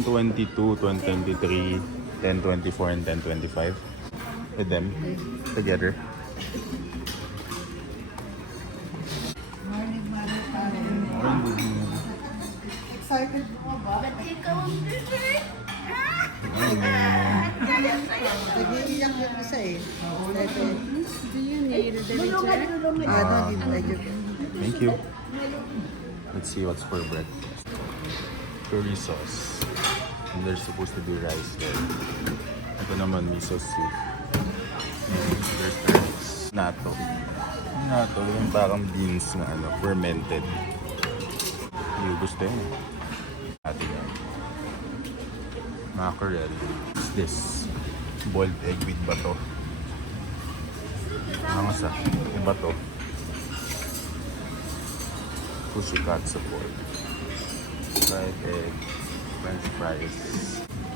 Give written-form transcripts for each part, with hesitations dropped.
1022, 1023, 1024, and 1025. With them together. Excited mo ba? Ba't ikaw ang bibig? Nag-iiyak yung isa eh. Do you need a delivery? Medyo. Thank you. Let's see what's for breakfast. Curry sauce. And there's supposed to be rice there. Ito naman miso soup. And there's rice. Natto. Natto, yung parang beans na fermented. Yung gusto yun. Ate yan. Mackerel. What's this? Boiled egg with bato. Ano sa? Yung bato. Kushikatsu pork. Fried egg. French fries.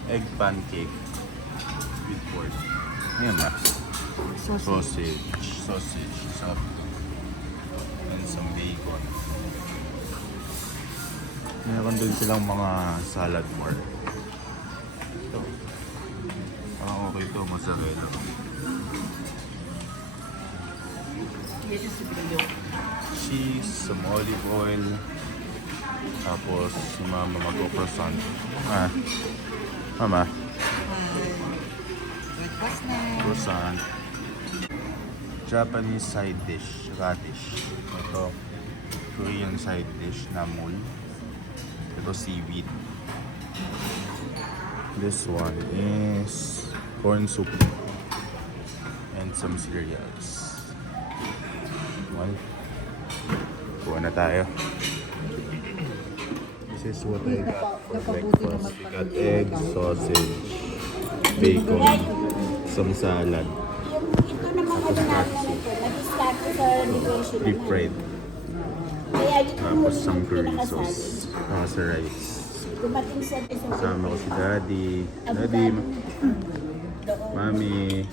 Egg pancake with pork. Ayan ba? Sausage. Sausage. And some bacon. Meron din silang mga salad bar. Ito. Okay ito. Mozzarella. Cheese, some olive oil. Tapos si mama mag-croissant. Mama. Breakfast na. Croissant. Japanese side dish. Radish. Ito. Korean side dish. Namul. Ito seaweed. This one is corn soup. And some cereals. Well, kuha na tayo. This is what I got for breakfast. We got egg, sausage, bacon, some salad, Ito naman ano namin ito. Nag-start ko sa negosyo deep fried, Kaya ito tapos some yung curry pinakasabi. sauce, sa rice. Dumating sa Kasama ko si Daddy, Mami,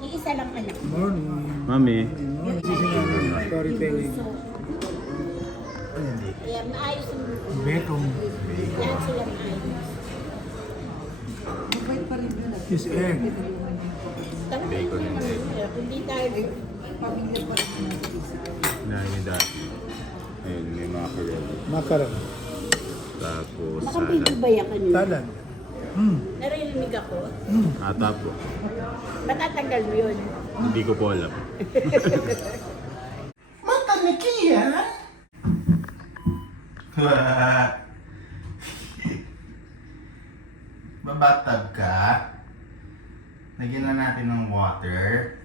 Yung isa lang anak. Mami. Kaya maayos yung Bacon. Yan sila maayos. Mabait pa rin yun. Is egg. Tapos Bacon and egg. hindi tayo Pamilya pa rin yun. Nanay ni Daddy. Ayun, may mackerel. Macaron. Tapos Nakapili salad. ba yan kanina? Salad. Naririnig ako. Tapo. Matatanggal mo yun. Hindi ko po alam. Matanikiya? Babatag ka. Lagyan na natin ng water.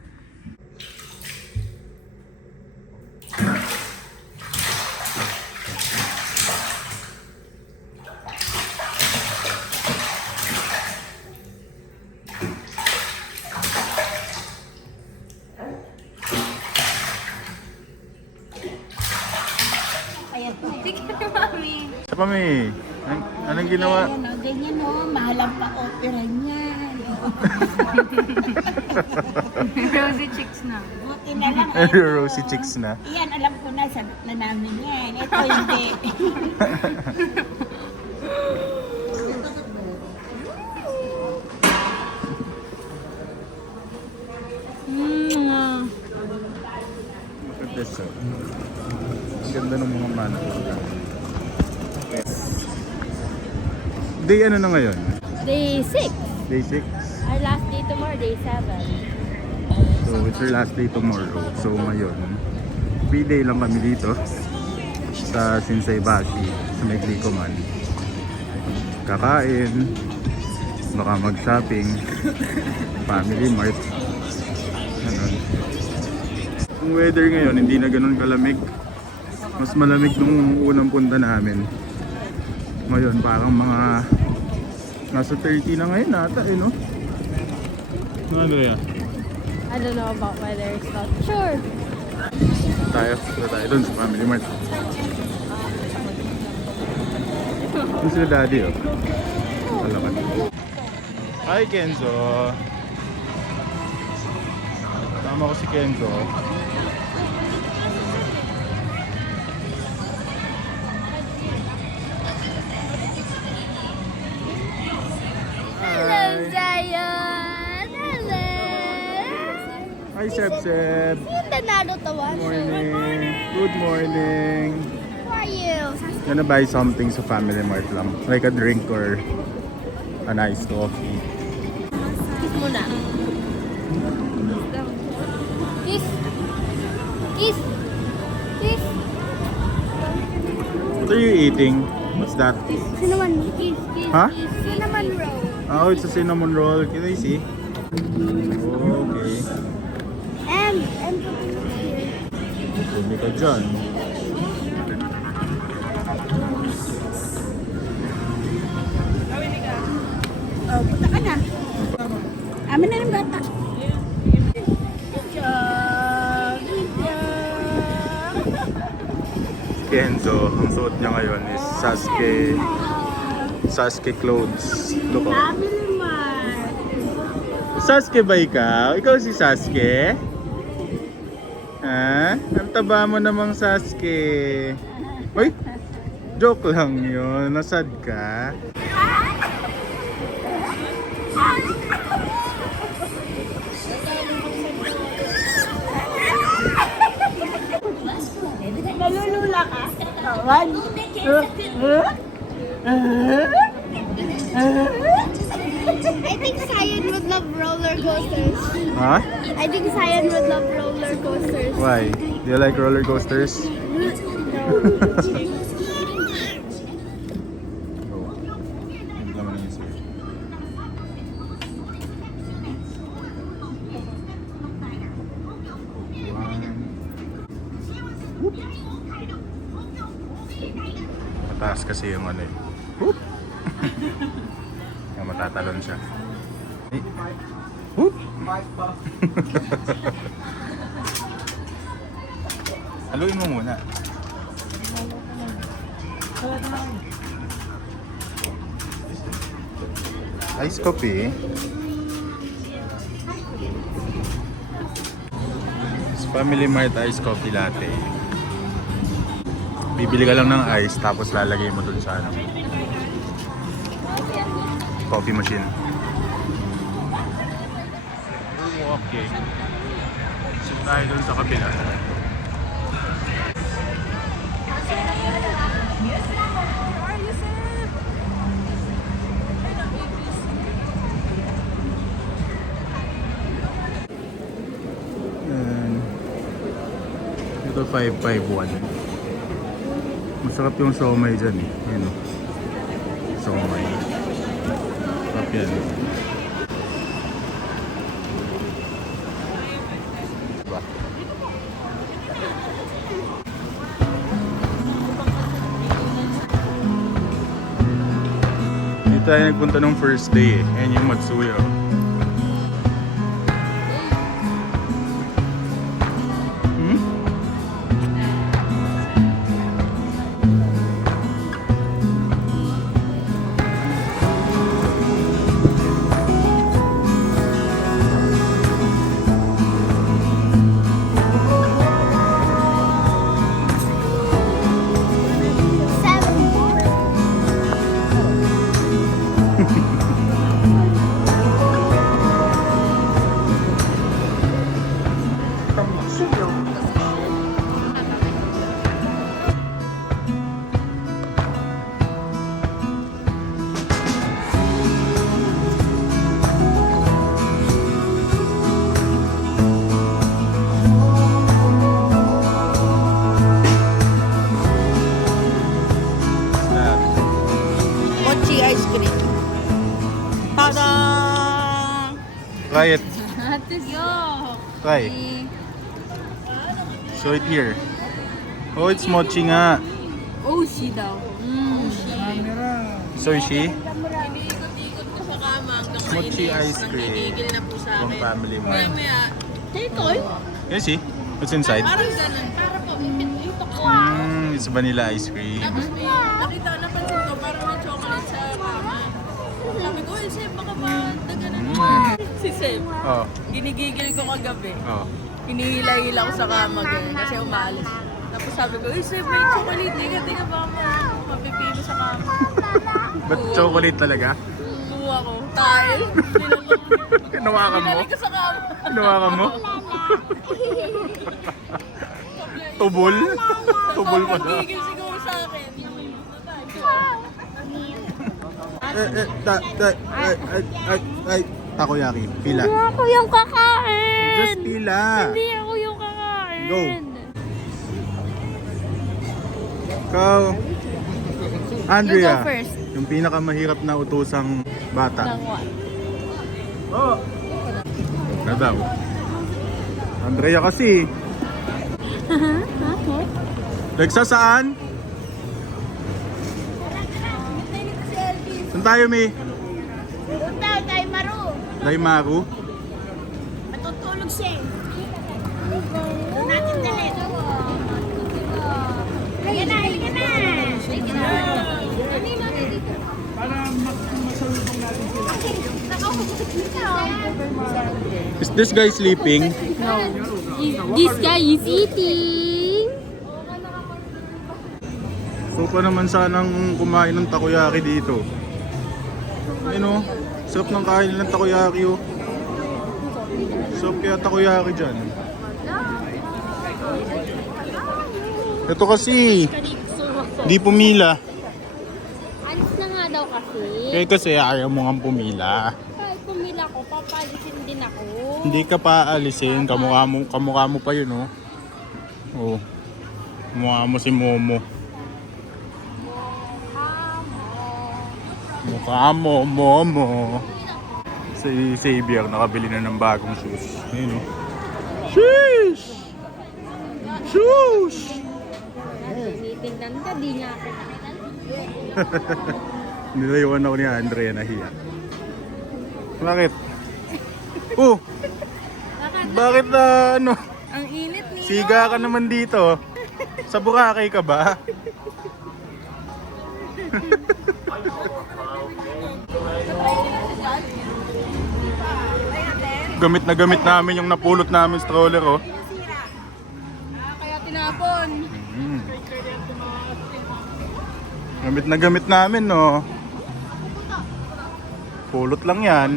Ayan po. Mami. Sa pami, anong ginawa? Ayan o, ganyan o. Mahal ang pa-opera niyan. Rosy chicks na. Buti na lang. ito. Rosy chicks na. Iyan, alam ko na. Sagot na namin yan. Ito hindi. Look at this. Ang ganda ng mga mana. Day ano na ngayon? Day 6. Day 6. Our last day tomorrow, day 7. So it's our last day tomorrow. So ngayon, free day lang kami dito sa Shinsei Bashi sa may Glicoman. Kakain, baka mag-shopping, family mart. Ganun. Ang weather ngayon hindi na ganun kalamig. Mas malamig nung unang punta namin. Ngayon parang mga nasa 30 na ngayon ata eh, no? Ano yan? I don't know about weather. It's not sure. Punta tayo dun sa Family Mart. Doon sila Daddy, oh. Palakan. Hi, Kenzo. Tama ko si Kenzo. Hi, Seb Seb. The Naruto one. Morning. Good morning. How are you? Gonna buy something sa Family Mart lang. Like a drink or a nice coffee. Kiss muna. Kiss. Kiss. Kiss. What are you eating? What's that? Cinnamon. Kiss. Kiss. Huh? Kiss. Cinnamon roll. Oh, it's a cinnamon roll. Can I see? Okay. And here. Bumi ka dyan. Oh, punta ka na. Amin na yung bata. Good job. Good job. Kenzo, ang suot niya ngayon is Sasuke clothes. Look oh. Family Mart. Sasuke ba ikaw? Ikaw si Sasuke? Ha? Ang taba mo namang Sasuke. Uy! Joke lang yun. Nasad ka? Nalulula ka? I think Cyan would love roller coasters. Ha? I think Cyan would love roller coasters. Why? Do you like roller coasters? Mataas kasi yung ano eh. Whoop! Yung matatalon siya. Eh. Whoop! Haluin mo muna. Ice coffee. Family Mart Ice Coffee Latte. Bibili ka lang ng ice tapos lalagay mo dun sa ano, coffee machine. Okay. So tayo dun sa kabila. Ito 551. Masarap yung siomai dyan eh. Ayun o. Siomai. Sarap yan. Diba? Dito tayo nagpunta nung first day eh. Ayan yung Matsuyo. Mochi ice cream. Tada! Try it. Yo. Try. Show it here. Oh, it's mochi nga. Oshi daw. Soishi. Iniikot-ikot ko sa kama hanggang Mochi mainis. ice cream. Nanggigigil na po sa From akin. Family Mart. Maya-maya, Titoy? Can you see? What's inside? parang ganun. Para po, ipit-ipit ko. It's vanilla ice cream. Tapos may napansin ko, parang may chocolate sa kama. Sabi ko, Seb, baka ba daganan mo? Si Seb, Oh, ginigigil ko kagabi. oh. Hinihila-hila ko sa kama ganyan kasi umalis. Tapos sabi ko, Seb, may chocolate. Di ka ba mapipili sa kama? Ba't chocolate talaga? Tuwa ginawa ko. Tayo. Hinawakan mo? Dinalik ko sa kama. Hinawakan mo? Tubol? Tubol pa na. Gigil siguro sa akin. Takoyaki. Pila. Hindi ako yung kakain. Just pila. Hindi ako yung kakain. Go. Ikaw. Andrea. You go first. Yung pinakamahirap na utusang bata. Ng what? Oh. Na daw. Andrea kasi. Lexa saan? Saan tayo, May? Doon daw, tayo Maru. Daimaru? Matutulog siya eh. Doon natin dalhin. Halika na, halika na. Halika na. Para masalubong natin sila. Is this guy sleeping? This guy is eating. So pa naman sanang kumain ng takoyaki dito. Ayun o, sarap ng kain nilang takoyaki o. Sarap kaya takoyaki dyan. Ito kasi, di pumila. Alis na nga daw kasi. Kaya kasi ayaw mo nga pumila. Kahit pumila ko, papalisin din ako. Hindi ka pa alisin, kamukha mo pa yun o. Oh. Mukha mo si Momo. Mukha mo, Momo. Si Xavier nakabili na ng bagong shoes. Ayun o. Sheesh! Shoes! Tinitingnan ka, di nga ako. Nilayuan ako ni Andrea na hiya. Bakit? Oh! Bakit ano? Ang init niyo. Siga ka naman dito. Sa Boracay ka ba? Gamit na gamit namin yung napulot namin stroller oh. Kaya tinapon. Gamit na gamit namin no. Pulot lang yan.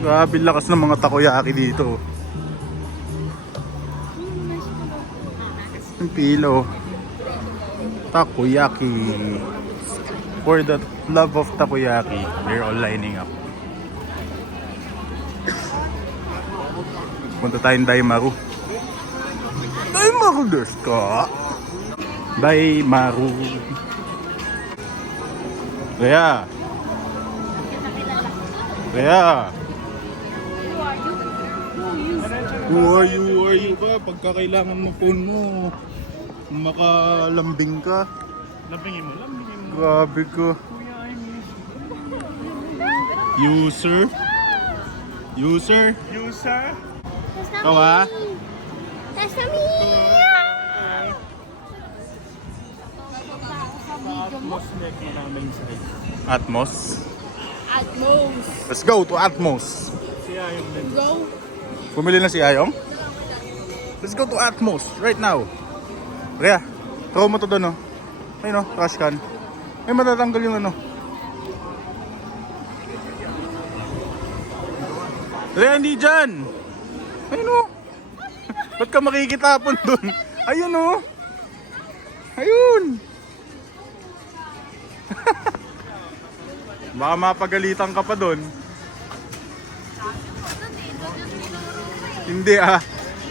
Grabe lakas ng mga takoyaki dito. Yung pilo. Takoyaki. For the love of takoyaki, we're all lining up. Punta tayong Daimaru. Daimaru desu ka? Daimaru. Rhea. Rhea. Who are you ka? Pagka kailangan mo phone mo, makalambing ka. Lambingin mo. Grabe ko. User? User? Ikaw ha? Sesame! Atmos? Atmos. Let's go to Atmos. Go. Pumili na si Ayong? Let's go to Atmos right now. Rhea, throw mo to doon oh. Ayun oh, trash can. Ay matatanggal yung ano. Rhea, hindi dyan. Ayun oh. Ba't ka makikitapon doon? Ayun oh. Ayun. Baka mapagalitan ka pa doon. Hindi ah.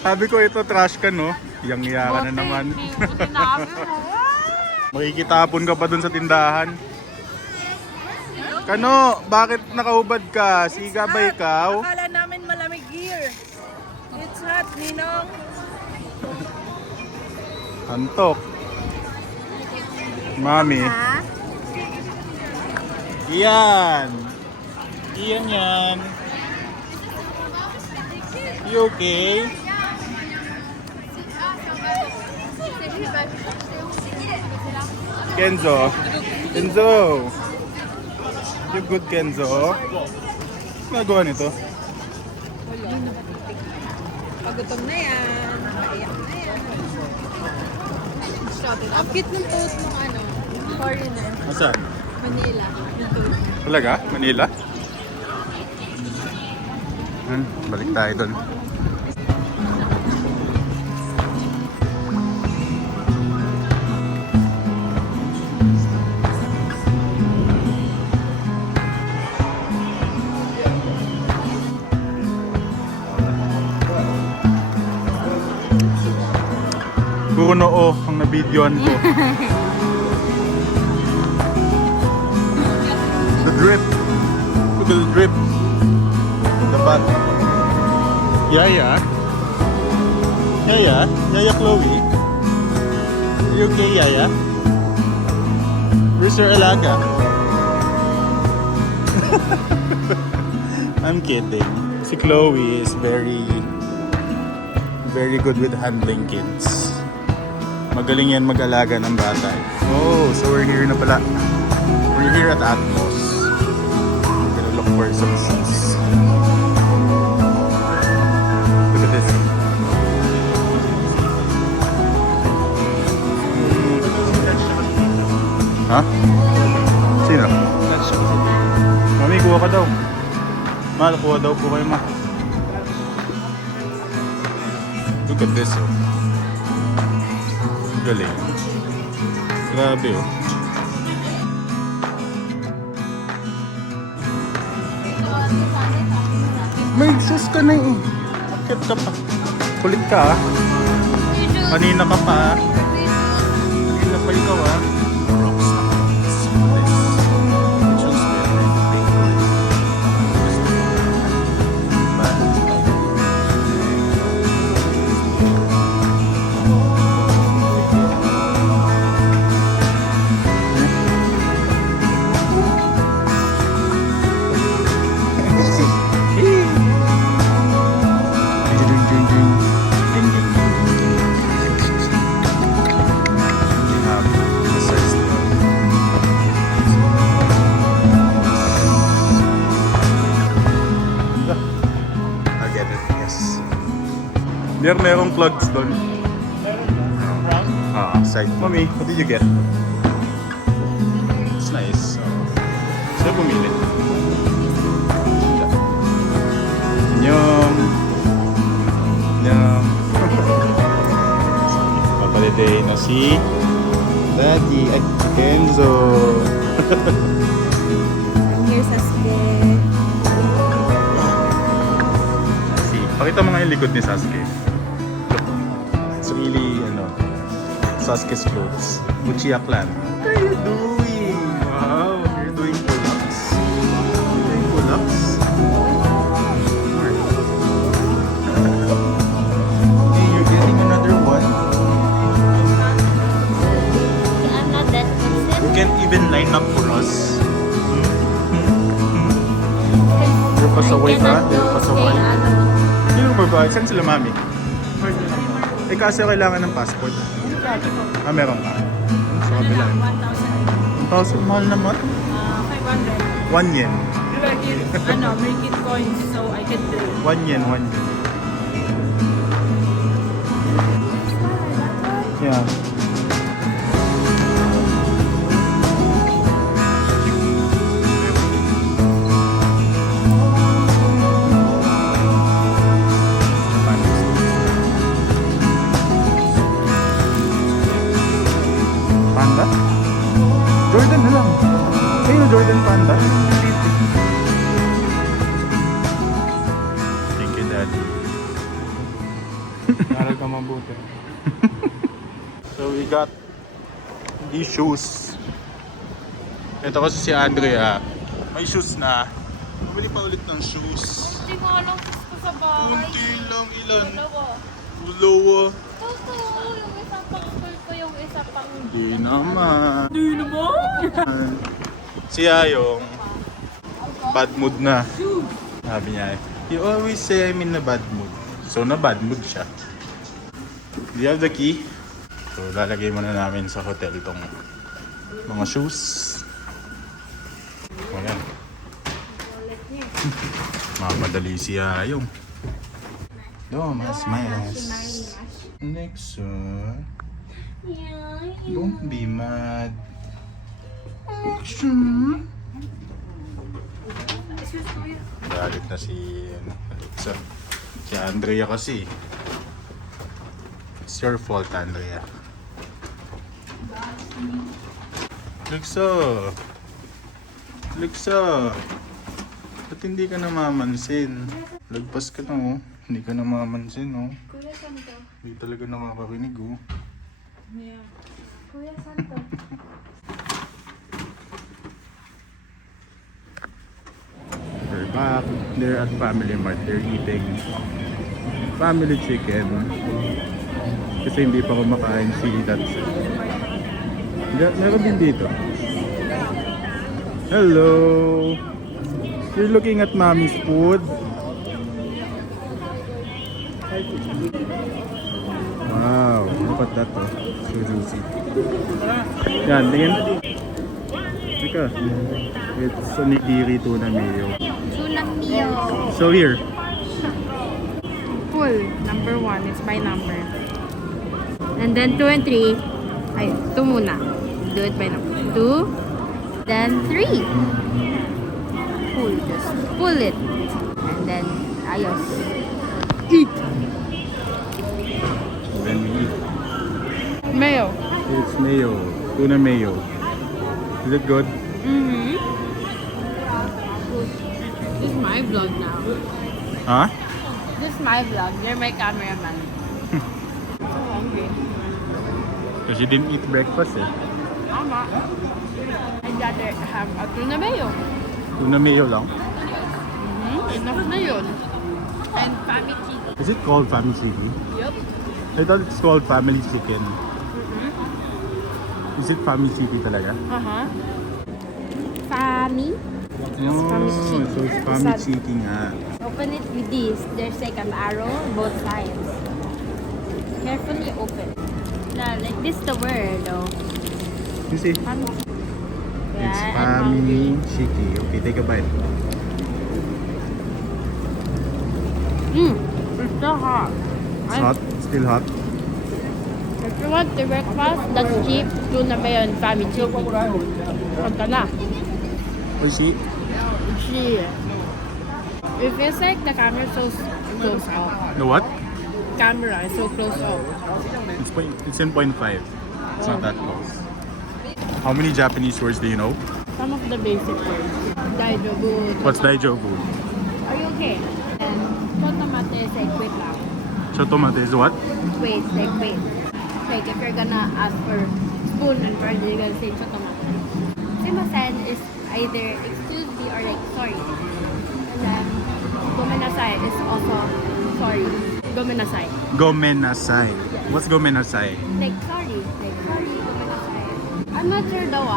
Sabi ko ito trash can no. Yang-iya ka na naman. Makikitapon ka pa doon sa tindahan. Kano, bakit nakaubad ka? Siga ba ikaw? Akala namin malamig here. It's hot, Ninong. Antok. Mami. Iyan. Iyan yan. You okay? Kenzo. Kenzo. You good, Kenzo? Nagawa nito? Pagutom na yan. Maiyak na yan. Ang cute ng post ng ano. Foreigner. Asan? Manila. Talaga? Manila? Balik tayo doon. Puro noo ang nabidyoan ko. The drip. Look at the drip. The back. Yaya. Yaya. Yaya Chloe. Are you okay, Yaya? Where's your alaga? I'm kidding. Si Chloe is very good with handling kids. Magaling yan mag-alaga ng bata. Oh, so we're here na pala. We're here at Atmos. We're gonna look for some shoes. Look at this. Ha? Sino? Mami, kuha ka daw. Mahal, kuha daw po kayo, ma. Look at this, oh. Galing. Grabe, oh. May sus ka na, eh. Bakit ka pa? Kulit ka, ah. Kanina ka pa, ah. Kanina pa ikaw, ah. Merong plugs doon. Side. Mommy, what did you get? It's nice. Sino pumili? Nyong. Nyong. Papaliday na si Daddy at Kenzo. Here's Sasuke. Pakita mo nga yung likod ni Sasuke. It's really, Sasuke's clothes. Uchiha clan. What are you doing? Wow, you're doing pull-ups. You're doing pull-ups? Hey, you're getting another one. I'm not that person. You can't even line up for us. You're pasaway ba? You're pasaway. Yung babae, saan sila, mami? Eh kasi kailangan ng passport. Meron ka? Sa kabila. 1,000, mahal naman. 500. 1 yen. Make it coins so I can do it. 1 yen, 1 yen. Yeah. Panda? Jordan na lang. Ayun, Jordan Panda. Thank you, Daddy. Naral ka mabuti. So we got these shoes. Ito kasi si Andrea. May shoes na. Bumili pa ulit ng shoes. Hindi ko alam ko sa bahay. Kunti lang, ilan? Dalawa. Dalawa. Totoo, yung isang pang school ko, yung isa pang... Di naman. Do you know? Siya yung bad mood na. Sabi niya, you always say I'm in a bad mood. So na bad mood siya. Do you have the key? So lalagay muna namin sa hotel itong mga shoes. O yan. Mamadali siya yung Thomas Myers. Next, don't be mad. Galit na si Alexa. Si Andrea kasi. It's your fault, Andrea. Alexa! Alexa! Ba't hindi ka namamansin? Lagpas ka na oh. Hindi ka namamansin oh. Kuya Santo. Hindi talaga nakakarinig oh. Kuya Santo. We're back. They're at Family Mart. They're eating family chicken. Kasi hindi pa kumakain si Datsun. Meron din dito. Hello! You're looking at mommy's food? Wow! Look at that oh. So juicy. Yan, tingin. Teka. It's onigiri tuna mayo. Tuna Mio. So here. Full. Number 1. It's by number. And then 2 and 3. Ay, 2 muna. Do it by number. 2. Then 3. Pull. Just pull it. And then, ayos. Eat. Then we eat. Mayo. It's mayo. Tuna mayo. Is it good? Mm-hmm. This is my vlog now. Huh? This is my vlog. You're my cameraman. So hungry. Because you didn't eat breakfast eh. Tama. I'd rather have a tuna mayo. Tuna mayo lang. Enough na yun. And family chicken. Is it called family chicken? Yup. I thought it's called family chicken. Is it family chicken talaga? Uh-huh. Fami. Oh, so it's family chicken nga. Open it with this. There's like an arrow both sides. Carefully open. Nah, like this the word though. You see? Fami. It's Yeah, I'm hungry. family chicken. Okay, take a bite. It's so hot. It's hot? Still hot? If you want the breakfast, that's cheap. Tuna mayo and family chicken. Punta na. Oishi? See. It feels like the camera is so close up. The what? Camera is so close up. It's in 0.5. It's not that close. How many Japanese words do you know? Some of the basic words. Daijobu. What's daijobu? Are you okay? And chotomate is like wait lang. Chotomate is what? Wait, like wait. Like if you're gonna ask for spoon and bread, you're gonna say chotomate. Simasen is either excuse me or like sorry. And then gomenasai is also sorry. Gomenasai. Gomenasai. What's gomenasai? Like sorry. Like sorry, gomenasai. I'm not sure though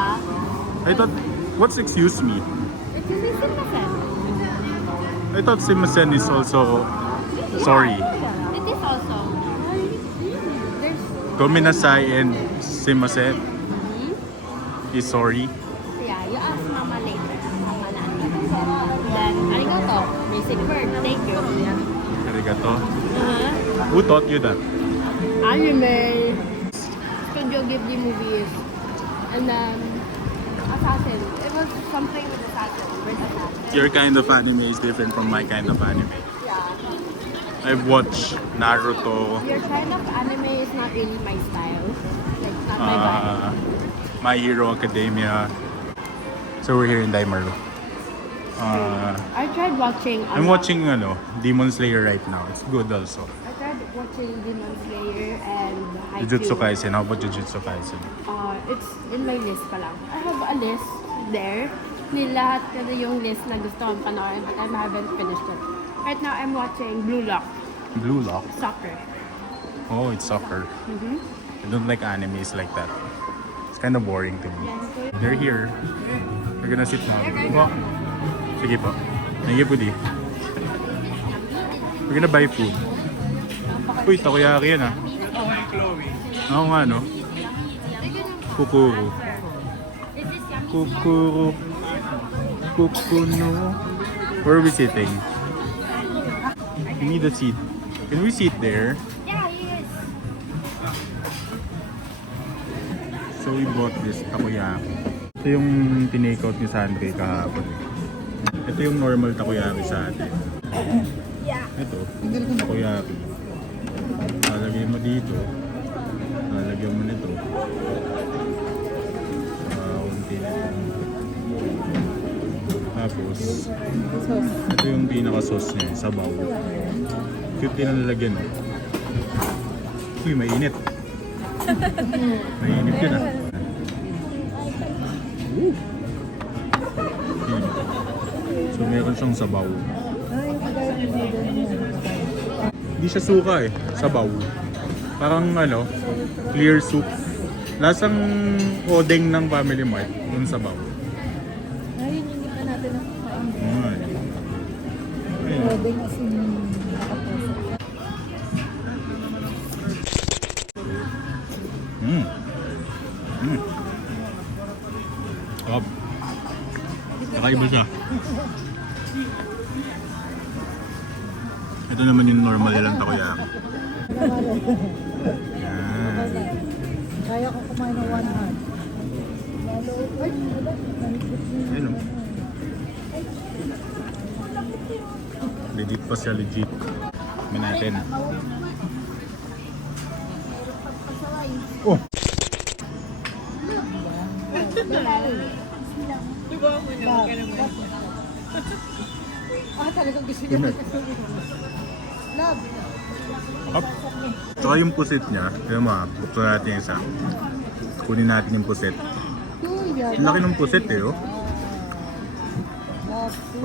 I thought, what's excuse me? It could be simasen. I thought simasen is also sorry. It is also. There's Gomenasai and simasen is sorry. yeah, you ask mama later. Mama natin. Then arigato. Basic word. Thank you. Arigato. Who taught you that? Anime. Studio Ghibli movies. And then Assassin. It was something with Assassin. With Assassin. Your kind of anime is different from my kind of anime. Yeah. I've watched Naruto, Your kind of anime is not really my style. Like not my vibe. My Hero Academia. So we're here in Daimaru. I tried watching. I'm watching Demon Slayer right now. It's good also. I tried watching Demon Slayer and Haikyuu. Jujutsu Kaisen. How about Jujutsu Kaisen? It's in my list pa lang. I have a list there. Ni lahat kasi yung list na gusto kong panoorin but I haven't finished it. Right now, I'm watching Blue Lock. Blue Lock. Soccer. Oh, it's soccer. I don't like animes like that. It's kind of boring to me. They're here. We're gonna sit down. Walk. Sige po. Thank you, Pudi. We're gonna buy food. Uy, takoyaki yan ah. Oo nga no. Kukuru. Kukuru. Kukuno. Where are we sitting? We need a seat. Can we sit there? Yeah, he is. So we bought this takoyaki. Ito yung tinake-out ni Sandre kahapon. Ito yung normal takoyaki sa atin. Ito, takoyaki. Lalagyan mo dito. Lalagyan mo nito. Unti nito. Tapos, ito yung pinaka-sauce niya, sabaw. 50 na lalagyan. Uy, mainit. Mainit yun ah. So meron siyang sabaw. Hindi siya suka eh, sabaw. Parang ano, clear soup. Lasang odeng ng Family Mart, yung sabaw. Ayun, hindi pa natin nakakain. Ayun. Pwedeng asin nakapuso. Sarap. Kakaiba siya. Ito naman yung normal lang takoyaki. Yan. Kaya ko kumain ng 1 hand. Ayun o. Legit pa siya, legit. Tignan natin. Oh! Talagang gusto niya. Love. Up. Tsaka yung pusit niya, kaya buksan natin yung isa. Kunin natin yung pusit. Ang laki ng pusit eh, oh.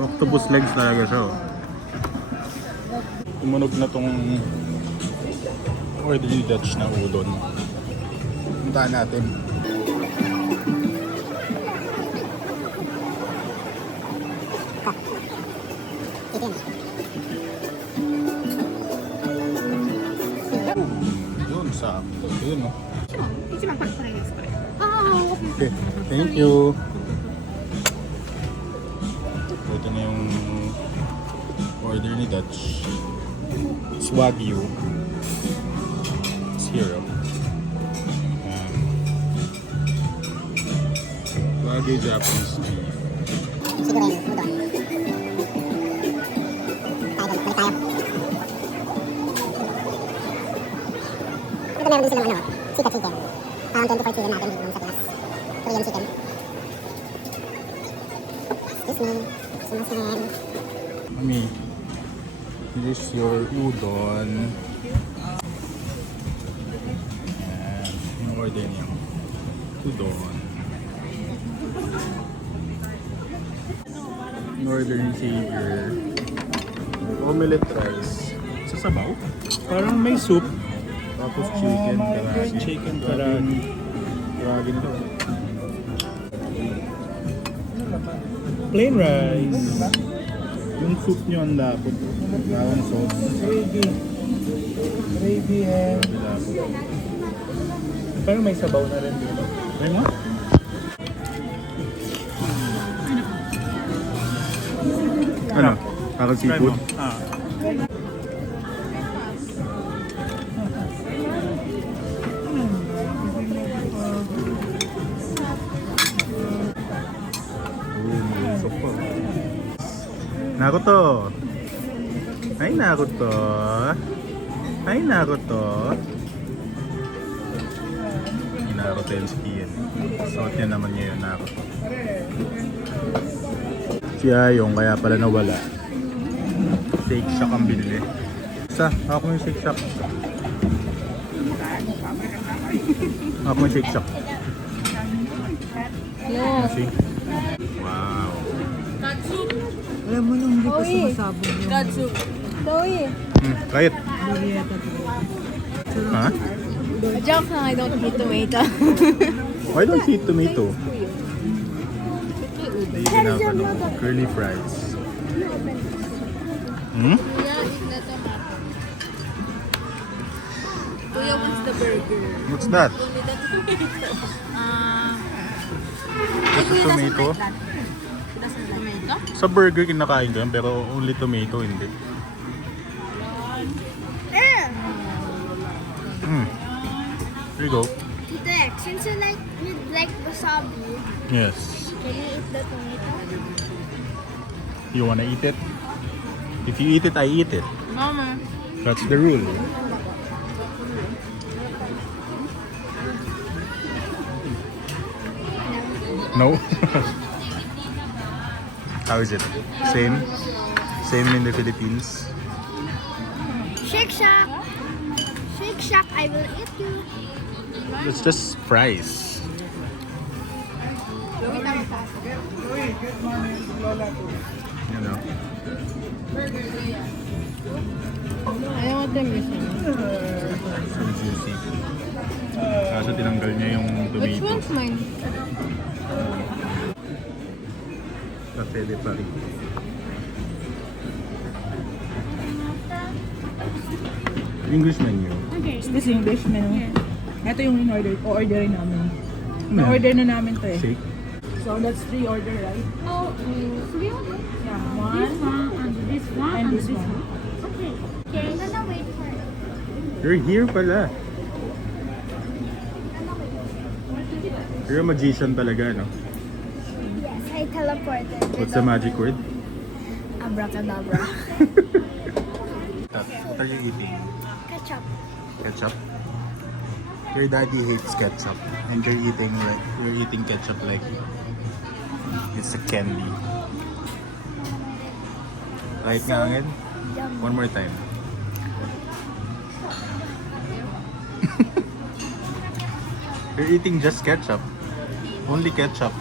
Octopus legs talaga siya, oh. Tumunog na tong ordinary Dutch na udon. Puntaan natin. Yun, sa yun, oh. Okay, thank you. Ito na yung order ni Dutch. It's Wagyu. It's here, oh. Wagyu Japanese beef. Siguro yun, udon. Tayo doon, balik tayo. Ito meron din silang ano, Chika chicken. Parang 24 chicken natin dito sa Pinas. Korean chicken. Excuse me. Sumasen. Mami, this is your udon. Ayan, yung order niya. Udon. Yung order ni Xavier. Omelette rice. Sa sabaw? Parang may soup. Tapos chicken karagi. Chicken karagi. Karagi nito. Plain rice. Yung soup niyo ang lapot. Parang sauce. Gravy and... Lapot. Parang may sabaw na rin dito. Try mo? Ano? Parang Try seafood? mo. Ah. Malusok po. Naruto! Ay, Naruto! Ay, Naruto! Naruto yung skin. Suot niya naman niya yung Naruto. Si Ayong kaya pala nawala. Shake Shack ang binili. Isa, ako yung Shake Shack. Ako yung Shake Shack. See? Wow. Alam mo nung hindi pa sumasabog yung... Katsu. Try it. Ha? Joke lang, I don't eat tomato. Why don't you eat tomato? They even have curly fries. Hmm? Kuya, eat the tomato. Kuya wants the burger. What's that? Only the tomato. Just a tomato? Tomato? Sa burger kinakain ko yan, pero only tomato hindi. Hmm. There you go. Tita, since you like with like wasabi. Yes. Can you eat the tomato? You wanna eat it? If you eat it, I eat it. Mama. That's the rule. No? How is it? Same? Same in the Philippines? Shake Shack. Shake Shack, I will eat you. It's just fries. You know? I want them So juicy. Kaso tinanggal niya yung Which tomato. one's mine? Cafe de Paris. English menu. This English menu. Ito yung in-order. O-orderin namin. Na-order na namin to eh. Shake. So that's 3 order, right? Oh, 3 order? Yeah, This 1 one, and this one, and and this one. Okay. Okay, I'm gonna wait for it. You're here pala. You're a magician talaga, no? Yes, I teleported. What's the magic word? Abracadabra. What are you eating? Ketchup. Ketchup? Your daddy hates ketchup, and you're eating ketchup like it's a candy. Right nga Angel? One more time. You're eating just ketchup. Only ketchup.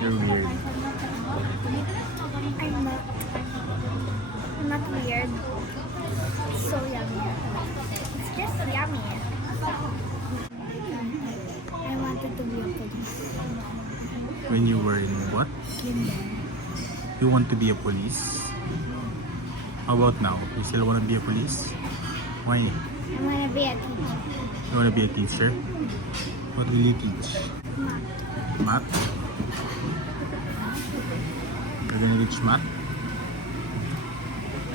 You're weird. I'm not weird. It's so yummy. It's just yummy. I wanted to be a police. When you were in what? You want to be a police? How about now? You still want to be a police? Why? I want to be a teacher. You want to be a teacher? What will you teach? Math? You're gonna teach math?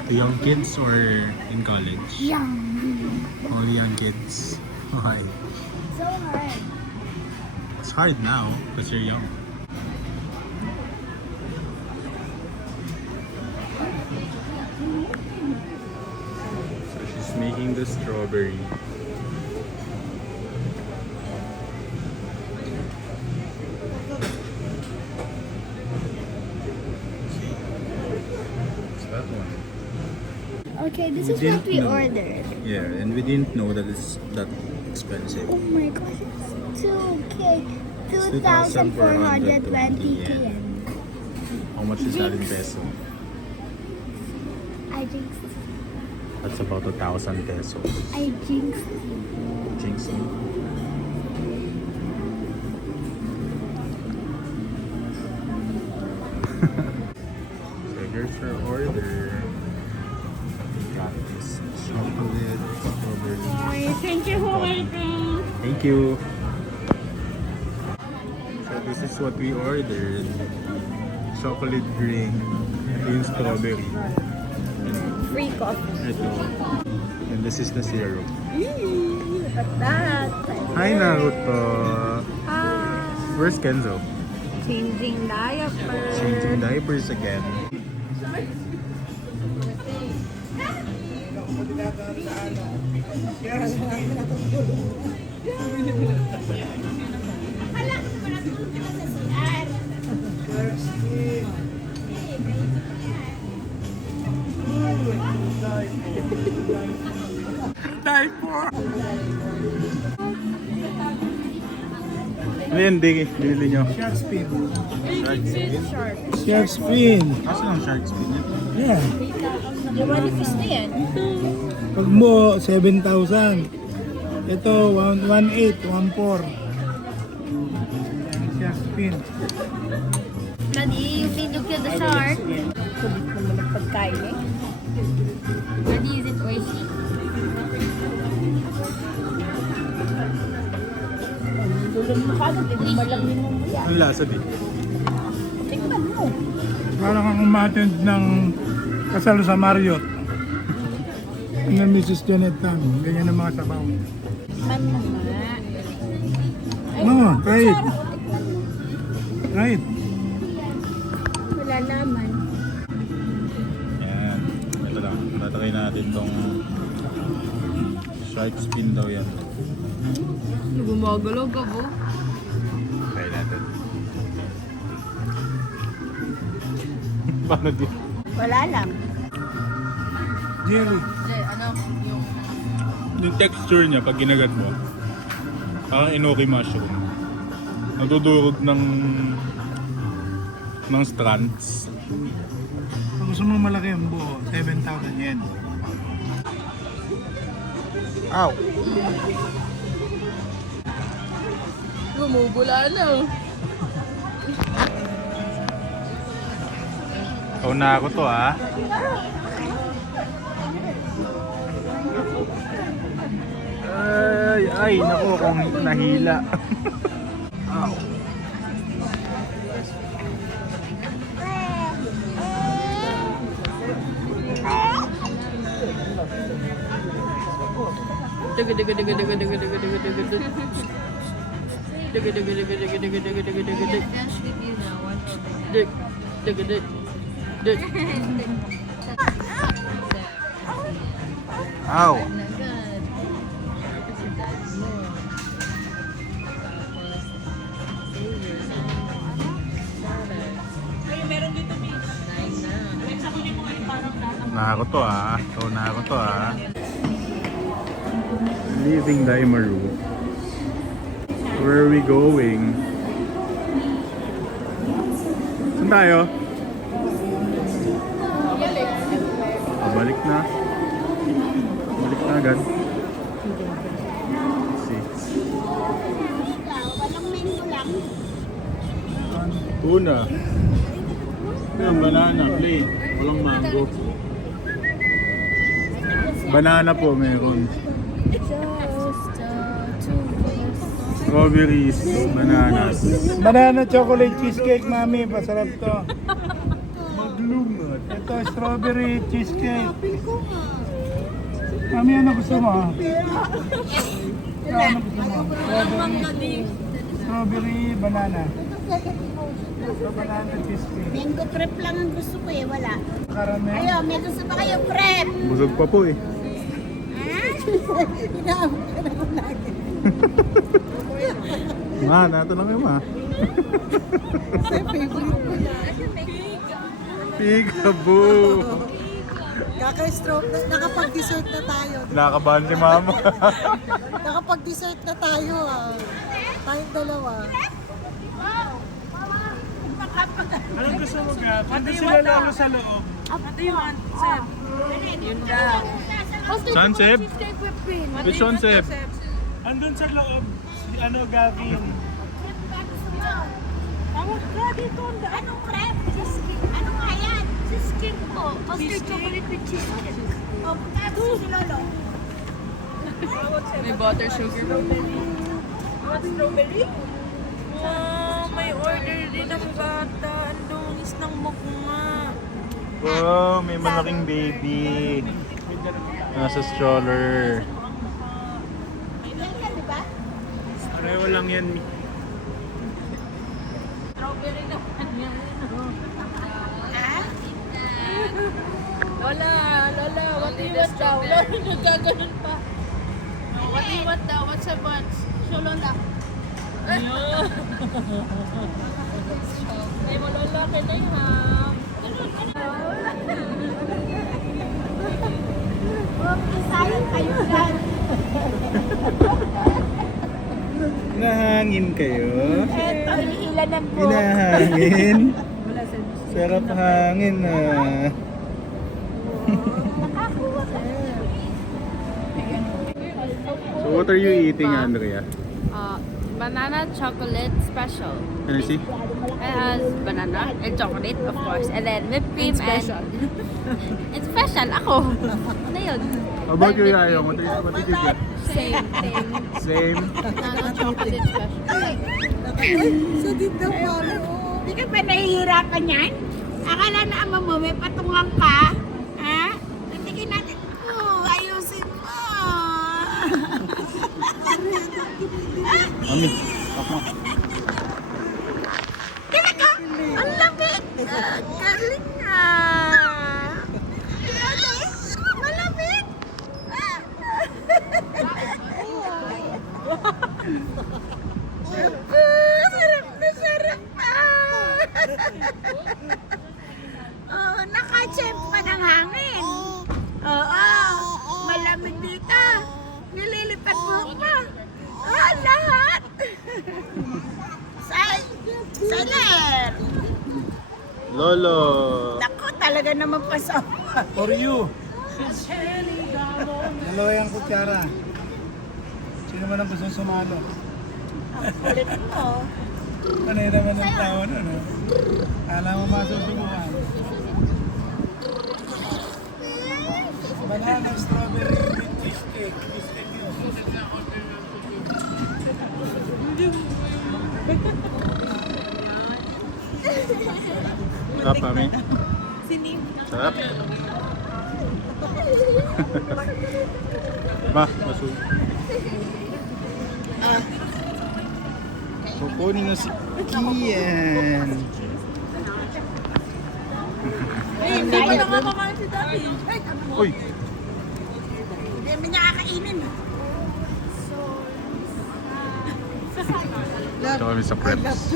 To young kids or in college? Young. All young kids. Why? So hard. It's hard now because you're young. So she's making the strawberry. What's that one? Okay, this We is what didn't we know. ordered. Yeah, and we didn't know that it's that expensive. Oh my gosh, it's 2K. 2,420 2,420 yen. yen. How much is that in Jinx. peso? I jinxed. That's about 1,000 pesos. I jinxed you. Jinx me. So here's your order. Got this chocolate, strawberry. Thank you for waiting. Thank you. So this is what we ordered. Chocolate drink. Ito yung strawberry. Free coffee. Ito. And this is the syrup. Look at that. Hi Naruto! Where's Kenzo? Changing diaper. Changing diapers again. Diaper! Ano yan, Diggy? Binili nyo? Shark fin. Shark fin? Shark fin. Kasi ang shark fin yan. Yeah. Yung fish na yan. Pag mo, 7,000. Ito, 1,800, 1,400. Shark fin. Daddy, did you kill the shark? Kulit naman ang pagkain eh. Daddy, is it oily? Tulong mo ka doon. Tignan mo lang yun mo yan. Ang lasa din. Tignan mo. Parang kang umattend ng kasal sa Marriott. ng Mrs. Janet Tan. Ganyan ang mga sabaw. Man mo nga. No, try it. Try it. Wala naman. Yan. Ito lang. Tatry natin tong shark fin daw yan. Gumagalaw ka po. Try natin. Paano din? Wala lang. Jelly. Yung texture niya pag ginagat mo, parang enoki mushroom. Nadudurog ng strands. Kung gusto mo malaki ang buo, 7,000 yen. Ow! Gumugula na. Na ako to ah. Ay, naku, kung nahila. Ow. Ow. Na ako to ah. Na ako to ah. Leaving Daimaru. Where are we going? Saan tayo? Balik na. Balik na agad. Let's see. Walang menu lang. Tuna. Ayan, banana, plain. Walang mango. Banana po meron. Strawberries, bananas. Banana chocolate cheesecake, mami. Pasarap to. Maglumot. Ito, strawberry cheesecake. Mami, ano gusto mo? Ano gusto mo? Strawberry, banana. Ito, banana cheesecake. Mango crepe lang ang gusto ko eh, wala. Caramel. Ayo, may gusto pa kayo crepe. Busog pa po eh. Inaabot ka na ko lagi. Ma, nato lang yun ma. Peekaboo! Kaka-stroke na, nakapag-dessert na tayo. Nakabahan si mama. Nakapag-dessert na tayo ah. Tayong dalawa. Anong gusto mo ka? Pati sila lalo sa loob. Saan, Seb? Which one, Seb? Andun sa loob, si Gavin. Tawag ka dito. Anong crepe? Cheesecake. Ano nga yan? Cheesecake po. Custard chocolate with cheesecake. O, pagkado si Lolo. May butter sugar pa. Strawberry? Wow, may order din ang bata. Ang lunis ng mukha. Wow, may malaking baby. Nasa stroller. Yan ka, di ba? Pareho lang yan. Lola, what do you want daw? Lola, nagkaganon pa. What do you want daw? What's your wants? Show Lola. Ay mo Lola, can I have? Sayang kayo dyan. Hinahangin kayo? Eto, inihilan ng buhok. Hinahangin? Sarap hangin ah. Nakakuha ka. So what are you eating, Andrea? Banana chocolate special. Can I see? It has banana and chocolate, of course, and then whipped cream and it's special. Ako. Ano yun? How about you, Yayo? What did you get? Same thing. Same? Banana chocolate special. Sa dito palo. Hindi ka pa nahihirapan yan? Akala na ama mo may patungan ka? Ha? Tingin natin. Oh, ayos Mami, ako. Talaga? Ang lamig! Galing nga! Malamig! Sarap na sarap! Oh, naka-champ pa ng hangin. Oo, malamig dito. Nililipat mo pa. Oh, lahat! Saler! Lolo! Naku, talaga naman pasama. For you. Dalawa yung kutsara. Sino man ang gusto sumalo? Kulit mo. Panay naman ang tao nun. Kala mo masusubukan. Banana, strawberry, with cheesecake. Cheesecake yun. Sarap, Mami. Sarap. Ma, maso. Kukunin na si Kian. Hindi pa nakakakain si Daddy. Uy! Hindi mo nakakainin. Ito kami sa preps.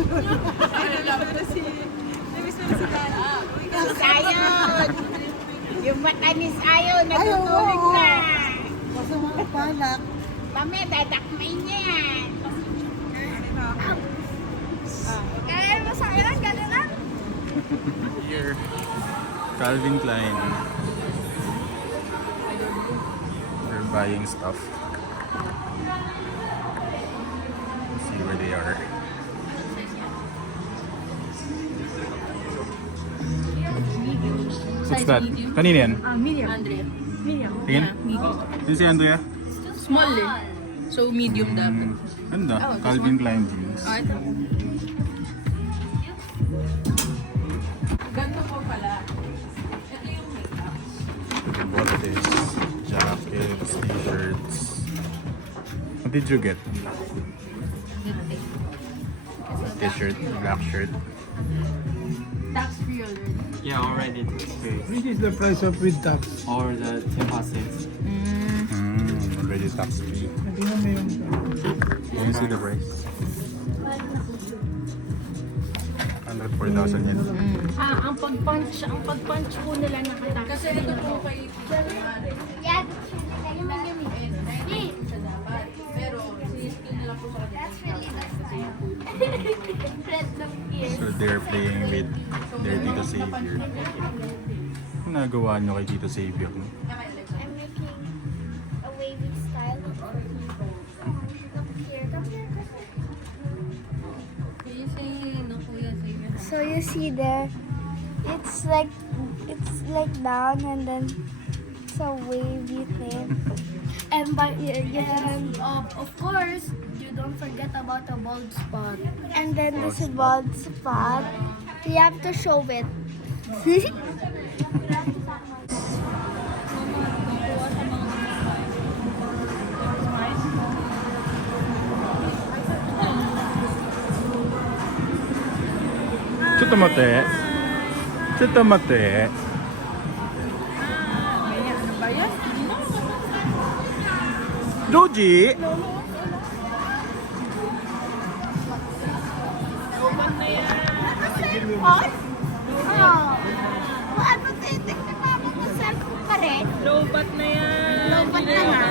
Sayon! Yung mata ni Sayon, natutulog na. Basta mga palak. Mami, dadakmay niya yan. Kaya mo Sayon, gano'n na? Here. Calvin Klein. We're buying stuff. Let's see where they are. What's that? Kanina yan? Medium. Andrea. Medium. Tingin? Yun si Andrea? Small eh. So medium dapat. Ganda. Calvin Klein jeans. Ah, ito. Ganto po pala. Ito yung makeup. I bought this. Jackets, t-shirts. What did you get? T-shirt, black shirt. Tax free already. Yeah, already. Okay. Which is the price of with tax? Or the 10%. Already tax free. Tingnan mo yung... Can you see the price? 104,000 yan. Ang pag-punch po nila nakita. Kasi ito po kay Yan. pero siniskin nila po sa kanya. So they're playing with their Tito Savior. Ano nagawa nyo kay Tito Savior? I'm making a wavy style. Come here, come here. So you see there, it's like down and then it's a wavy thing. And of course, you don't forget about the bald spot. And then this bald spot, you have to show it. Chutomate. Chutomate. Ano ba yan? Joji! Ano titik na mama mo cellphone pa rin? Low-bat na yan. Low-bat na nga.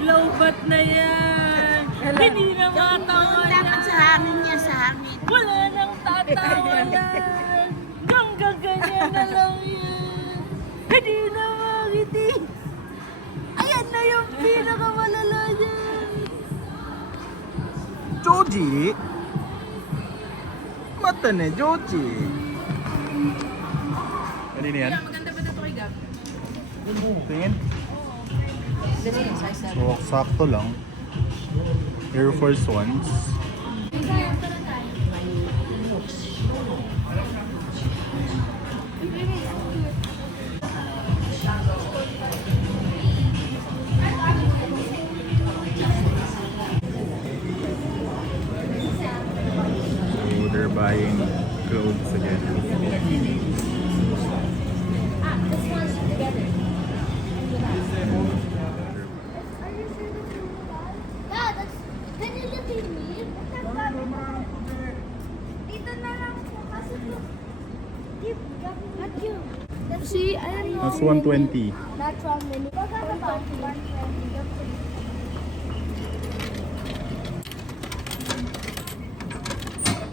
Low-bat na yan. Hindi na matawa Dapat sa yan. hangin niya, sa hangin. Wala nang tatawa yan. Hanggang ganyan na lang yan. Hindi na makiti. Ayan na yung pinakamalala yan. Joji! Mata na, Joji! Kanina yan? Maganda ba ito kay Gab? Tingin? So, sakto lang. Air Force Ones. buying clothes again. Yeah, that's... Can you look at me? Dito na lang po kasi po. Not you. See, I don't know. That's 120. Not from many. What about 120?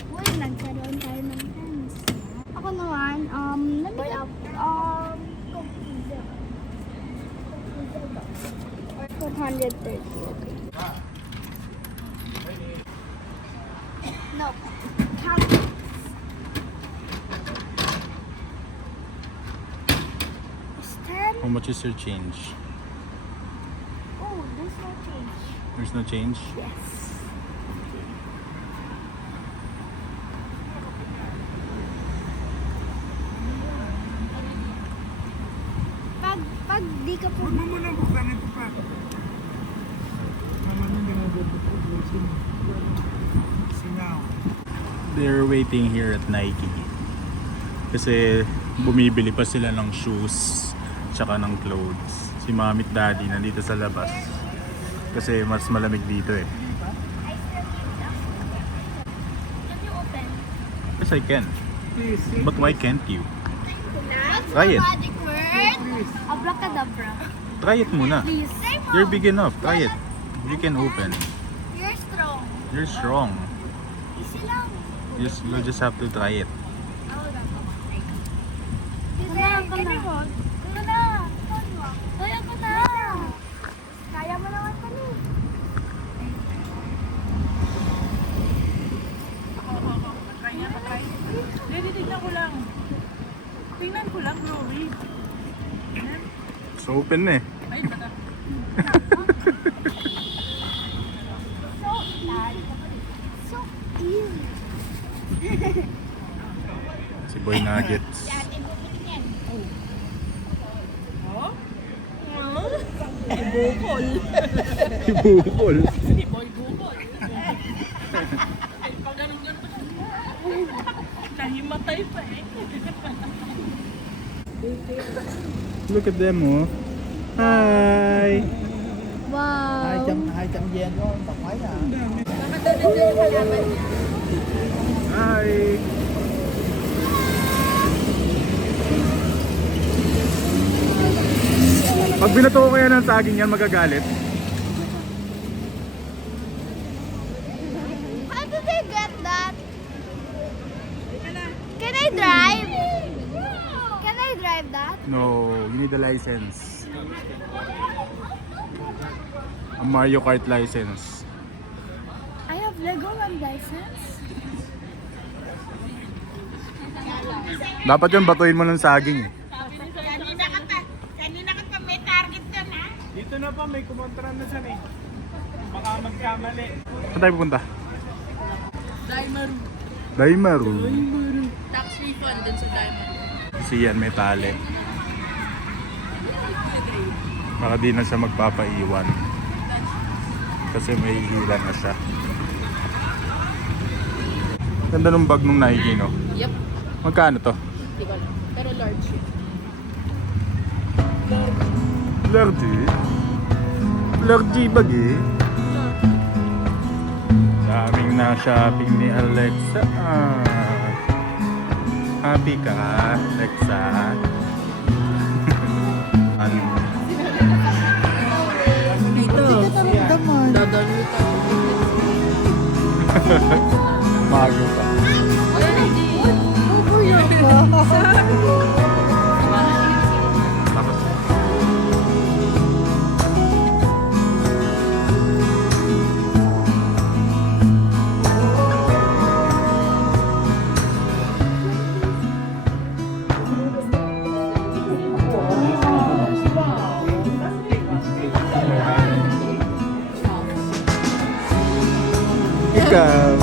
Uy, nagkaroon tayo ng friends. Ako naman, let me Coke 130, okay. No. Count. It's 10. How much is your change? Oh, there's no change. There's no change? Yes. Pag di ka po... Huwag mo muna buksan ito pa. Naman yung ginagawa. Singaw. They're waiting here at Nike. Kasi bumibili pa sila ng shoes tsaka ng clothes. Si Mommy at Daddy nandito sa labas. Kasi mas malamig dito eh. Can you open? Yes, I can. But why can't you? Try it. Magic word. Abracadabra. Try it muna. Please. You're big enough. Try it. You can open. You're strong. You're strong. Easy lang. You just have to try it. Kaya ko na. Kaya ko na. Kaya mo naman pa ni. Hindi, tignan ko lang. Tingnan ko lang, Rory. It's open na eh. Ay, bata. So easy. Si Boy Nuggets. Oh? Ibukol. Ibukol. Si Boy Bukol. Ay, pag ganun-ganun. Nahimatay pa eh. Look at them oh. Hi! Wow. yen ko. Bakay ah. Hi! Pag binato ko kaya ng saging yan, magagalit. How did they get that? Can I drive? Can I drive that? No, you need a license. A Mario Kart license. I have Legoland license. Dapat yung batuin mo ng saging eh. Kanina ka pa may target ka na. Dito na pa, may kumontra na siya eh. Baka magkamali. Saan tayo pupunta? Daimaru. Daimaru. Tax refund din sa Daimaru. Kasi yan may tali. Baka di na siya magpapaiwan. Kasi may hila na siya. Ganda ng bag nung Nike, no? Yep. Magkano to? Hindi ko alam. Pero large. Large? Large bag eh. Daming na shopping ni Alexa. Happy ka, Alexa? Ano? Dito. Dadalo tayo. Mago pa. Tapos, ikaw.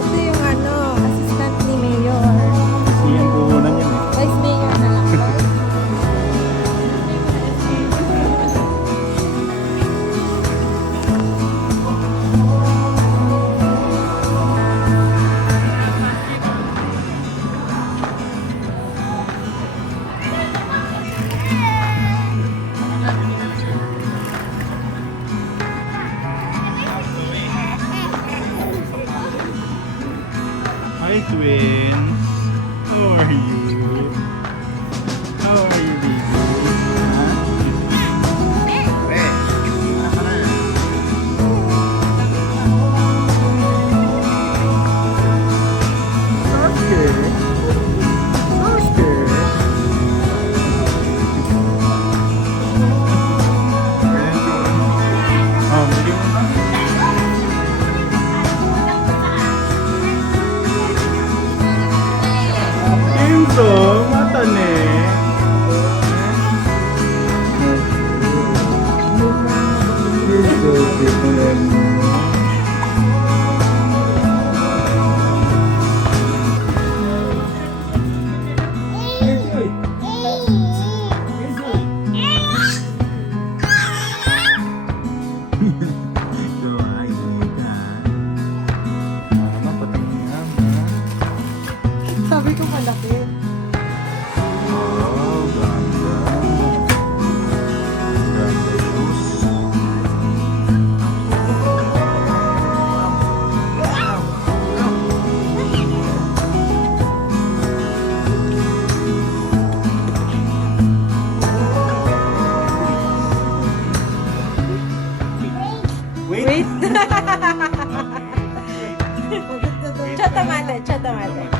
Ito yung assistant ni Mayor. Siyan puhunan yan eh. Vice Mayor na lang. Hi, twins. How are you? How are you, baby? Enzo, mata ne. Sabi ko malaki. Oh, ganda. Ganda shoes. Wait. Chatamate, chatamate.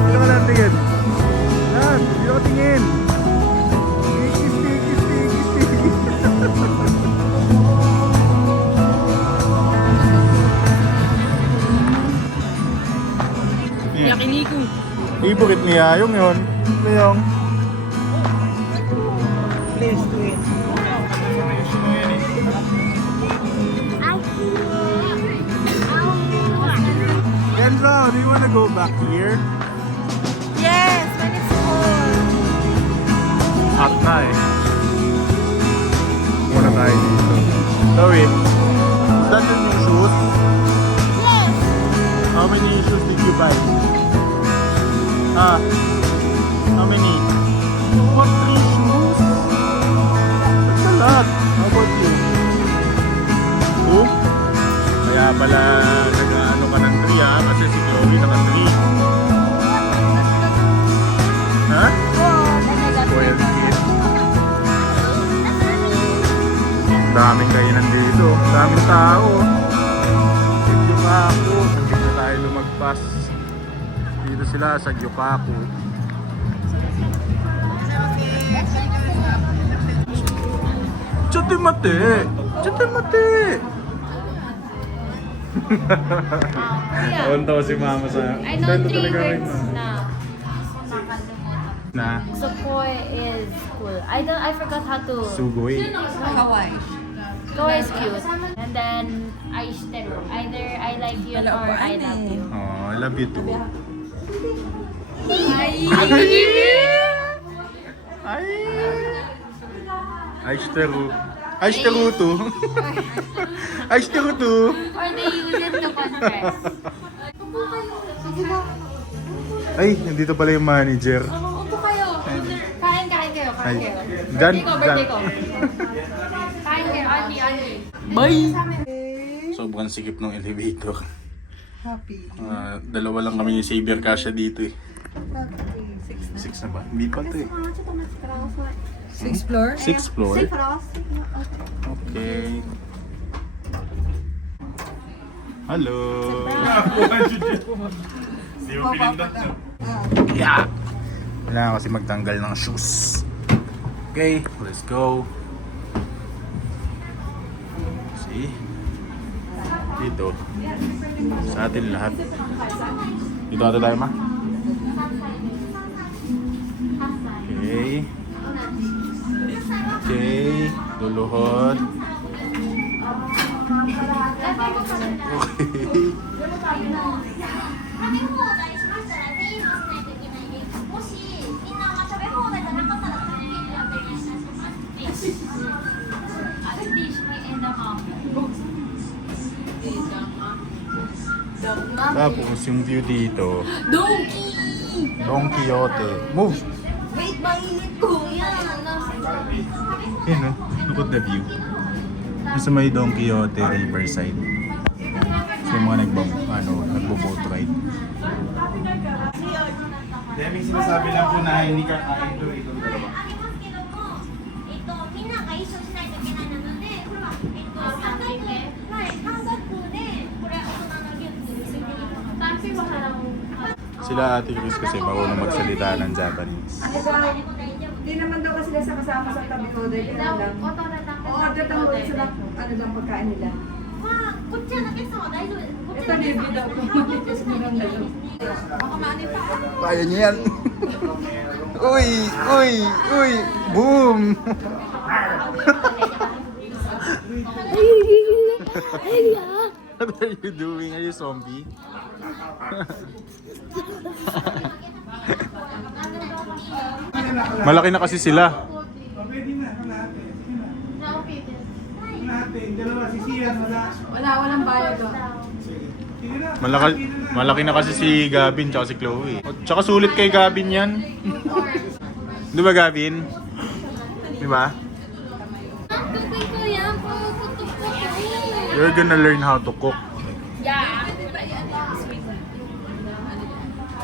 Dito ka lang tingin. Yan, dito ka tingin. Kikis. Yakiniku. Favorite niya, yung yun. Ano yung? Please do it. Enzo, do you wanna go back here? Yes, when it's cold. Hot na eh. Muna tayo dito. Sorry. Is that your new shoes? Yes. How many shoes did you buy? How many? You bought 3 shoes? That's a lot. How about you? 2? Kaya pala nag-ano ka ng 3 kasi si Chloe naka-3. Ha? Spoiled kid. Daming kainan dito. Daming tao. Gyukaku. Hindi na tayo lumagpas. Dito sila sa Gyukaku. Chatemate! Chatemate! Tawa si mama sa... I know 3 words na. Na? Sukoi is cool. I forgot how to. Sugoi. Hawaii. Kawai is cute. And then Aishiteru. Either I like you or I love you. Oh, I love you too. I believe you. Ay! Aishiteru. Aishiteru too. Aishiteru too. Or they use it to confess. Ay, nandito pala yung manager. Upo kayo. Kain kayo. Ay, Birthday dyan, ko, birthday ko. Kain kayo, Auntie. Bye! Sobrang sikip ng elevator. Happy. Dalawa lang kami ni Xavier Kasha dito eh. 6 na ba? Hindi pa ito eh. 6th floor? 6th floor? Okay. Hello! Yeah! Kailangan kasi magtanggal ng shoes. Okay, let's go. See? Dito. Sa atin lahat. Dito natin tayo, ma? Okay. Okay. Luluhod. Okay. 食べ放題しましたら全員はしないといけないです。もしみんな食べ放題じゃなかったら食べれるようにお願いします。Tapos yung view dito. Don Quixote. Move! Wait, mainit ko. Yan. Yan o, look at the view. Nasa may Don Quixote Riverside. So yung mga nagbo-boat ride. Demi, sinasabi lang po na hindi ka kain doon itong dalawa. みんなが一緒しないといけないので、これは半額で、はい、半額で、これは大人のギフトです。Sila Ate Chris kasi marunong magsalita ng Japanese. Hindi naman daw kasi sila sa kasama sa tabi ko. Dahil lang. Order lang doon sila. Ano lang pagkain nila. まあ、こっちはだけさんは大丈夫です。こっち Ito は libre daw po. Baka maanip pa. Kaya niya yan. Uy! Uy! Uy! Boom! What are you doing? Are you zombie? Malaki na kasi sila. Pwede na, kalahati. Sige na. Kalahati, yung dalawa, sisiyan, wala. Walang bayad doon. Sige na. Malaki na kasi si Gavin tsaka si Chloe. Tsaka sulit kay Gavin yan. Di ba Gavin? Di ba? You're gonna learn how to cook. Yeah.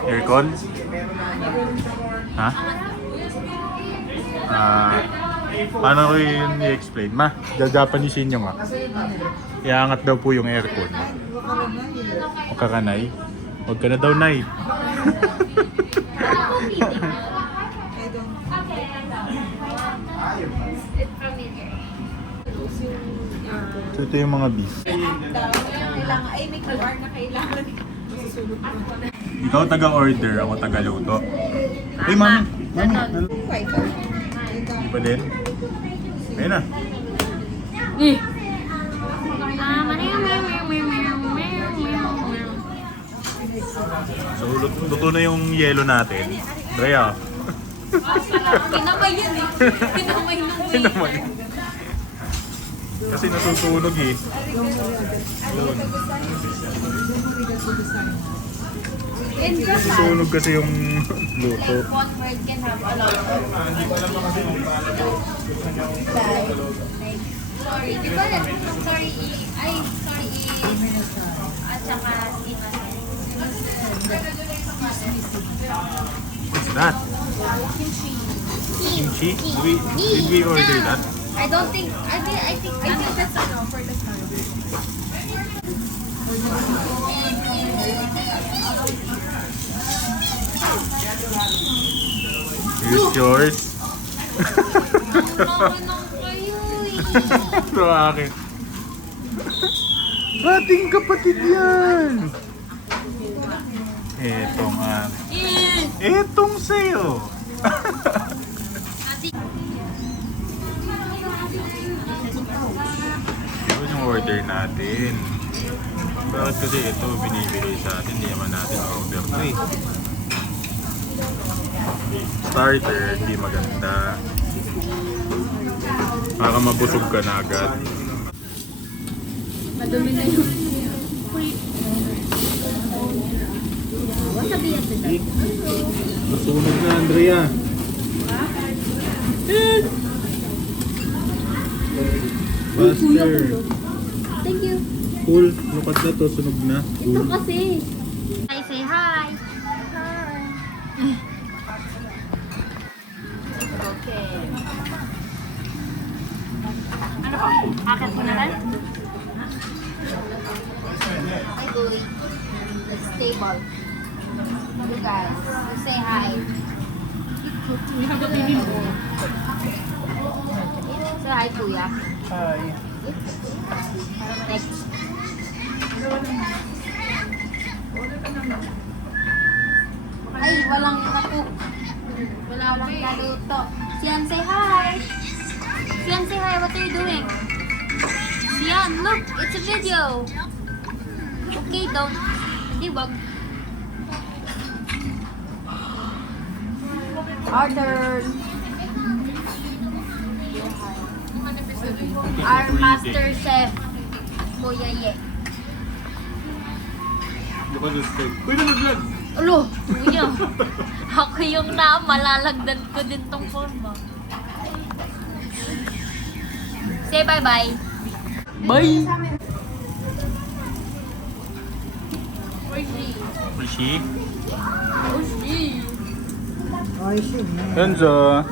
Aircon? Ha? Paano ko yun i-explain? Ma, Japanesein nyo nga. Iangat daw po yung aircon. Huwag ka kanay. Huwag ka na daw nay. So ito yung mga beef. Kailangan, ay may QR na kailangan. Ikaw taga-order, ako taga-luto. Hey, mami! Mami! Hindi pa din? Ayun na. So, luto na yung yelo natin. Drea. Kinamay yan eh. Kinamay nung way. Kinamay. Kasi nasusunog eh. Yun. Nasusunog kasi yung luto. One word can have a lot of sorry, di ba? Sorry, at saka What's that? Kimchi? Did we order that? I don't think, I think that's enough for the time. Here's yours. Ito akin. Ating kapatid yan. Etong etong sa'yo. Yun yung order natin. Bakit kasi ito binibigay sa atin, hindi naman natin order to eh. Starter, hindi maganda. Baka mabusog ka na agad. Madumi na yung wasabi yan sila. Masunog na, Andrea. Faster. Thank you. Cool. Lukat na to, sunog na. Ito kasi. I say hi. Okay. Ano pa? Akin po na rin? Hi, boy. Let's stable. You guys, say hi. Say hi, kuya. Hi. Next. Ay, walang nakuk. Walang naluto. Sian, say hi. Sian, say hi. What are you doing? Sian, look. It's a video. Okay, don't. Hindi, wag. Order. Our master chef, Kuya Ye. Lukat na straight. Uy, nalaglag! Alo, kuya. Ako yung malalagdan ko din tong forma. Say bye-bye. Bye! Oishi. Enzo.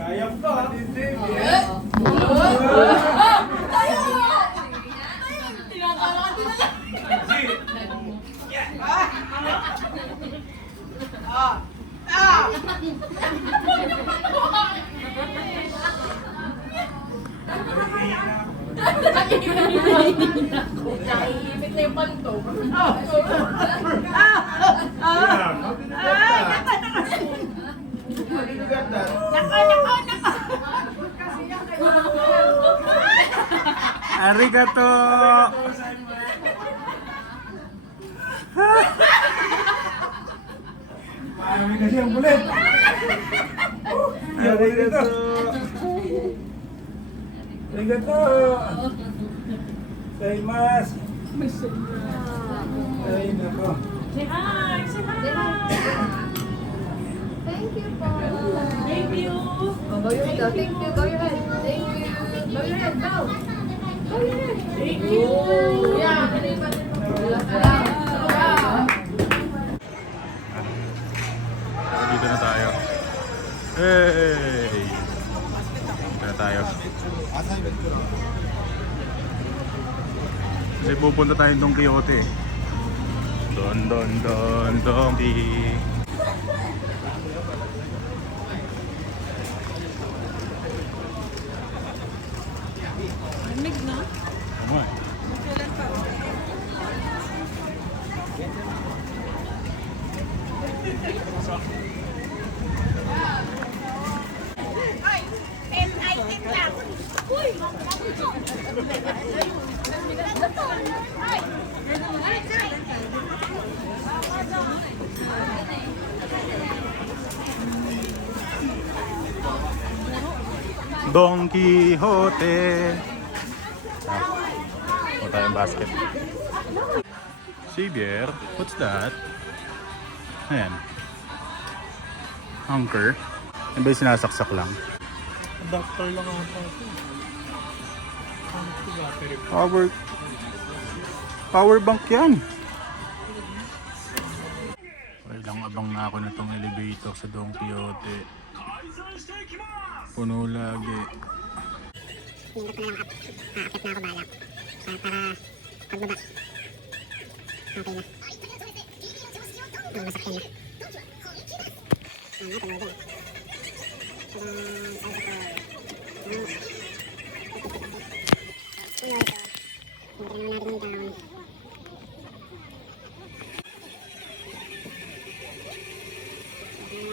Kaya pa. Naiibig na yung panto. Arigato! Marami kasi ang bulit. Arigato. Arigato. Saimasu. Ay, nako. Say hi! Say hi! Thank you po. Thank you! Bow your head daw. Thank you. Bow your head. Thank you. Bow your head. Bow. Bow your head. Thank you! Yeah! Dito na tayo. Hey! Dito na tayo. Kasi pupunta tayo Don Quixote. Don Quixote. Lamig na? Tama. Kailan pa? Don Quixote. Punta tayong basket. Xavier, what's that? Ayan. Anchor. Yan ba yung sinasaksak lang? Adapter lang ako. Power bank yan. Ilang abang na ako na itong elevator sa Don Quixote. Puno lagi. Pindot ko na lang aakit na ako balak. Para pagbaba. Okay na. Ang masakyan na. Ano, tuloy din. Tada! Tuloy ito. Hindi na natin yung down.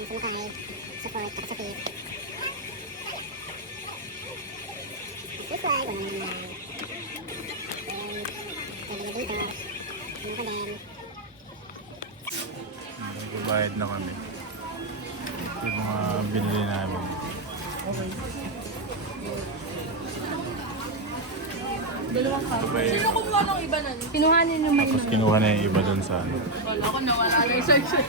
Sumakay. Support. Tapos sa feet. This way, kung ano naman. Pwede dito. Ano ka din. Nagbabayad na kami. Ito yung mga binili namin. Sino kumuha ng iba nun? Kinuhanin naman Tapos kinuha na yung iba dun sa ano. Wala ko nawala na yung section.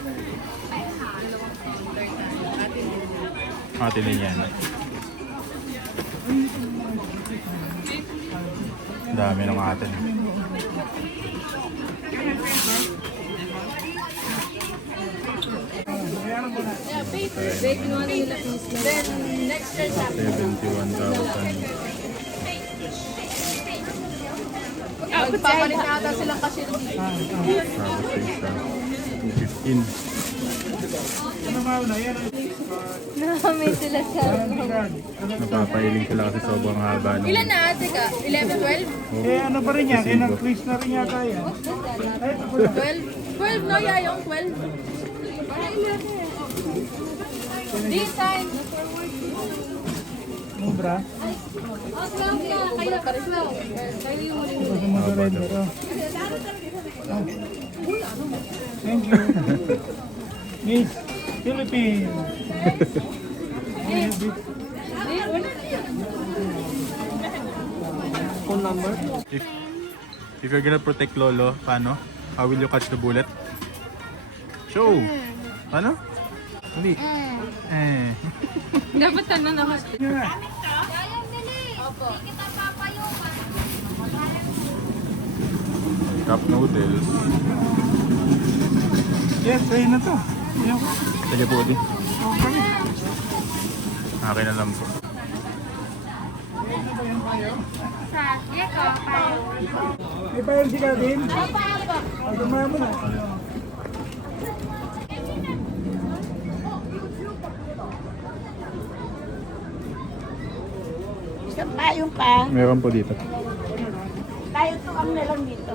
Atin din yan. Dami ng atin. Then, next turn sa 71,000. magpapalit na ata silang cashier dito. Tapos isa. 215. Ano ba na yan? Nakamit sila sa Napapailing sila kasi sobrang haba nung... Ilan na ate ka? 11, 12? Eh, ano pa rin yan? Eh, nag-quiz na rin yata yan. Ay, ako lang. 12? 12 no, yayong 12. This time. Mubra. Kayo ka rin. Kayo yung huli. Ito sa mag-render. Thank you. Miss Philippines. phone number? If you're gonna protect Lolo, paano? How will you catch the bullet? Show! Paano? Hindi. Dapat ano naman. Kayang bili. Opo. Hindi kita papayukan. Cup noodles. Yes, ayun na to. Ayun. Sige po, di. Akin na lang po. Sige ko, payo. May pa yung sila din? Ay, gumaya mo na. Isang payong pa. Meron po dito. Tayo to ang nalang dito.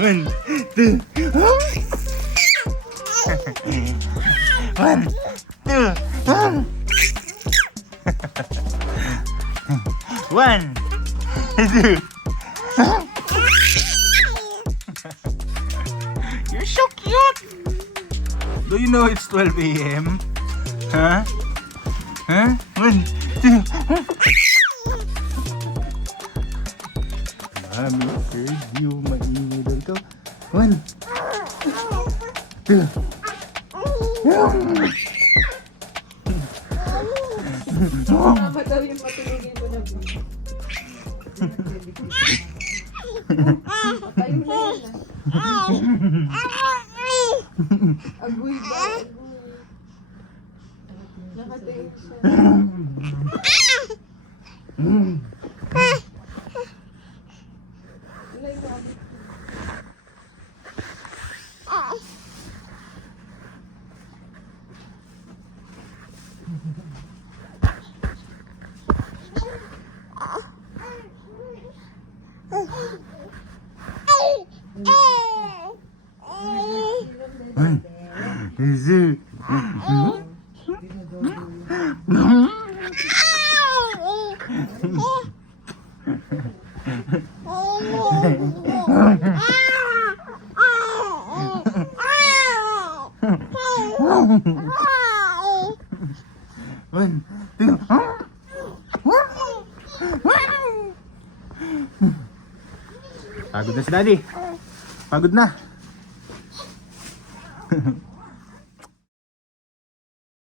One, two, one, two, one, two. You're so cute. Do you know it's 12 a.m.? Huh? Huh? 1, 2. Mami, heard you, maingay ka. 1, 2. One, two. Pagod na si Daddy. Pagod na.